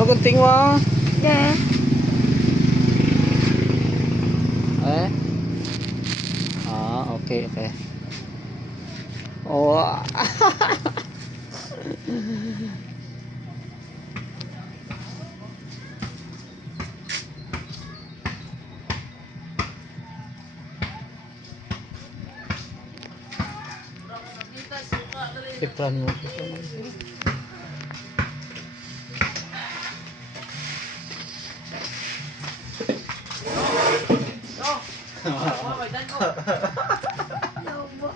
Ano gunting mo? Yeah. Eh? Okay, okay. Oh. Pipran mo.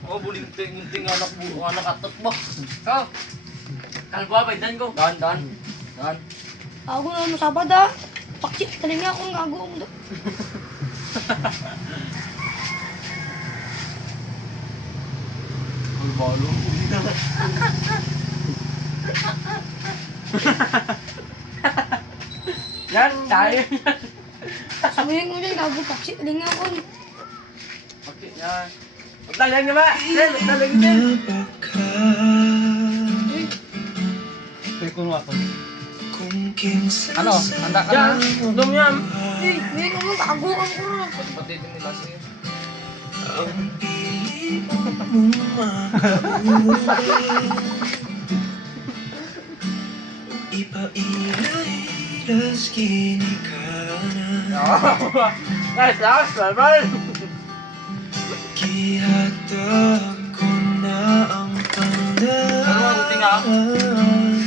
Oh, buling-ting anak atat mo. Kau. Kalbo ba dan ko? Dan. Ako na masabad ah. Pakcik, talinga akong gagawin do. Kalbalo. Yan, tayo. Sabihin mo dyan, gago pakcik, talinga ako. Okay, yan. Talang na ba? Talang din. Pipon mo ako. Ano? Handa ka Yan, na? udom yan. Hindi ko mo gago ang kurang. Pati din nila sa'yo. Ipailas kini ka na. Guys, last, bye-bye. Kihatag ko na ang tandaan.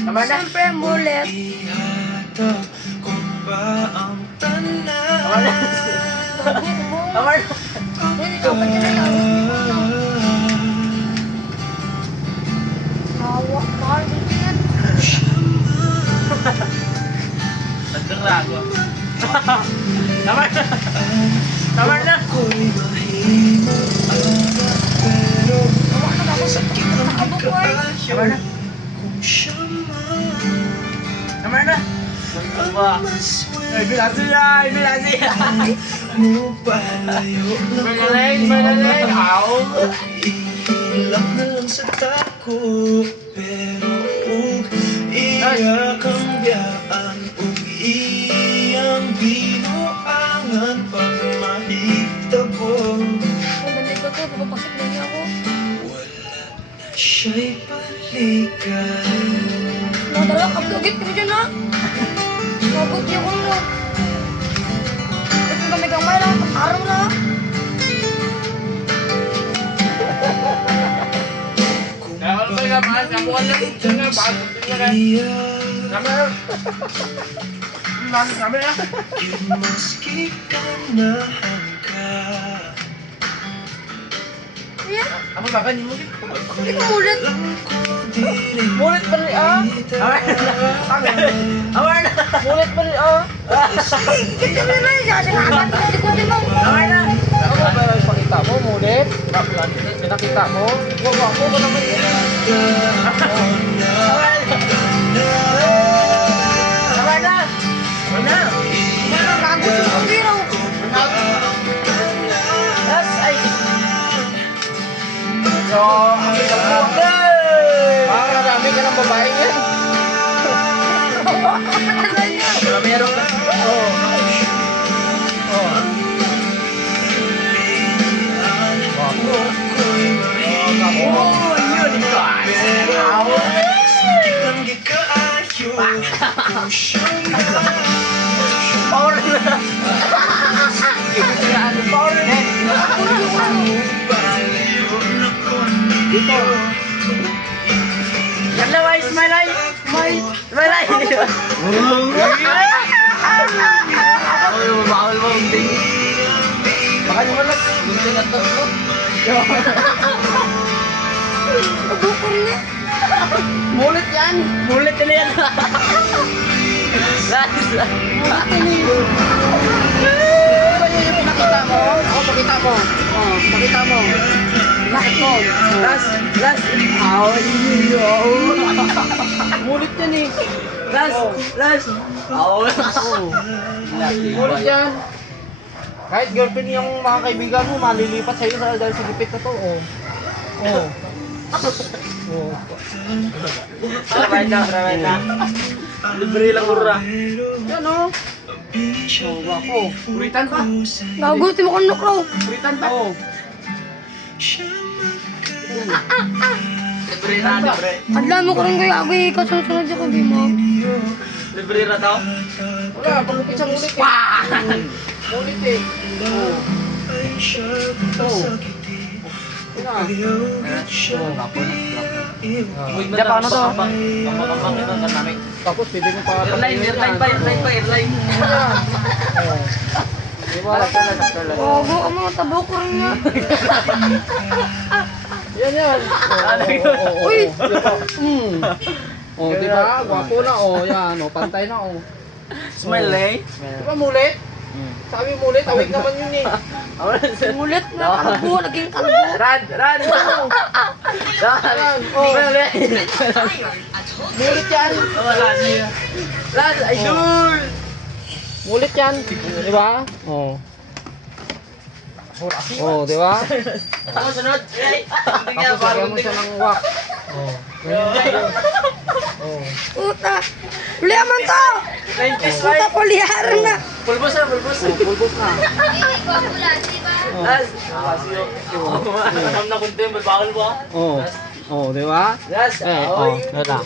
Tama na. Siyempre, mulit. Ihatag ko pa ang tanan. Tama na. Gago mo. Tama na. Hindi ka pa kinalaw. Hawa, mahal din yan. Nagdarago. Tama na. Tama na. Ako'y mahimo agad, pero Hawa na ako sa hindi ka Tama na. ayaw kung siya man Tama na. ang maswerte. Bilasi. Mo palayo na Malaling. Aw. ihilak na lang sa tako, pero ug iya kang biyaan ug iyang binuangan pag mahitabo. Banday ko to, papapasok na niya ako. Wala na siya'y balikan. Mga dalawa, kaptugit kami dyan ha. Magot niya ko mo. Ito kami gamay lang, araw na. Kung Kaya ano ba yung mga kamuha lang ito nga, bago tingnan na. iya Kami na. Kami na. maski ganahan ka, Ayan, Ako bagan mo. hindi ko mulit. lang ko diri Mulit pa rin ah. Awar na. Mulit pa rin ah. Ito na lang, sasinakan ko, hindi ko din mo. Awar na. Ano ba yung pakita mo? Mulit? Pinakita mo? Huwag ako ba naman yun? Awar na. Awar na. Awar na. Mga gago sa pagkiraw. Yes, ay. So, ang ikaw mo. Marami ka ng babae yan. Wala meron ka. Oh. Oh, yun ikaw. Kitang gikaayo kung siya man Power na. Power na. palayo na ko ninyo. Yan na, may smile ay. Smile ay. Ay, bawal mo hindi. Baka naman lang. Hindi na to. Bukol na. Mulit yan. Mulit na yan. Last. Ano ba yung pinakita mo? Oo, pakita mo. Oo, pakita mo. Bakit mo? Last. Mulit yan eh. Last. Mulit yan. Kahit girlfriend yung mga kaibigan mo, malilipat sa'yo dahil sa gipit na to. Oh. Oh. Oh. Tara na. Libre lang mura. Yan o. Oh, wako. Puritan pa. Gaguti mo kong lukraw. Puritan pa. Oo. Libre na, libre. Adlan mo ko rin kaya ako kasunod ako di mo. Libre na daw. Wala, pag-upit sa mulit eh. Mulit eh. Oo. Oo. Hindi pa ano to? Pambang ito sa namin. Tapos pwede mo pa... Airline pa. Oo. Diba? Gago ang mga tabo ko rin nga. Yan. Uy! Oh, di ba? Gwapo na oh, yan oh, pantay na oh. Smile eh. Di ba mulit? Sabi mulit, awig naman yun eh. Ulit na kalbo, naging kalbo. Run! Yan, oh. Mulit yan. Run! Idol! Mulit yan. Di ba? Oh. Oh, di ba? Ako sunod. Hindi nga, Tapos parang lagyan mo siya ng wax. Oh. Oh. Puta! Uliaman to! 90s Puta, puliharan na. Pulbos na, pulbos. Oh, pulbos na. Last. Alam na kunti, may bakal ba? Oh. Oh, di ba? Last. Oh, wala.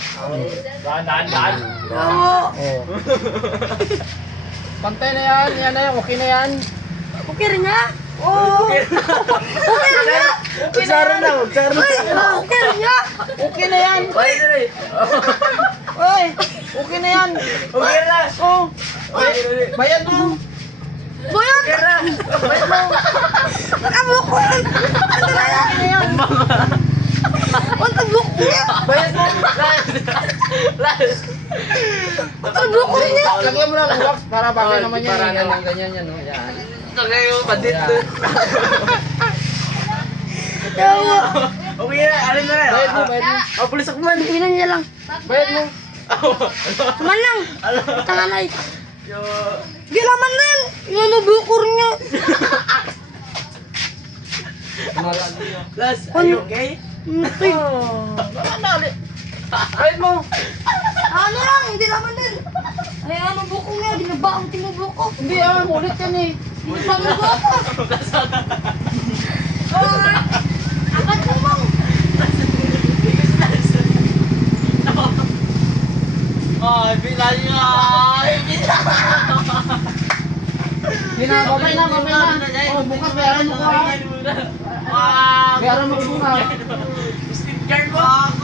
Daan. Oo. Oh. Pantay na yan, yan na yan, okay na yan. Okay rin nga? Oo. Okay rin nga? Magsaro na. Uy, okay rin nga? Okay na yan. Ay, dali. Oy, okay na yan. Okay na. Oh. Bayad mo. Boyan! Okay na. Nakabuk ko yan! Ano na yan? Ang tabuk ko yan! Bayad mo. Last. Ang tabuk ko rin yan! Lagyan mo na ng wax para bagay naman yan. Para Yan, naman. ganyan yan. Oh. Yan. Ito kayo, bandit. Tawa! Okay na, alin na. Bayad mo, bayad mo. Oh, pulis ako man. Tingnan niya lang. Bayad mo. Saman lang! Tanganay! Gilaman rin! Yung nabukor niya! Last, are you okay? Uy! Bayad mo. Ano lang, hindi laman din. Ay, ano buko nga, dinabang tinubuko. Hindi ah, mulit yan eh. Dinabang na buko. Ay, akad mo mong. Ay, bilal nga! Ay, bilal! Hindi na, mamay na. Oh, bukas bayaran mo ko ah. Bayaran mo ko bukas. Steve Guard mo!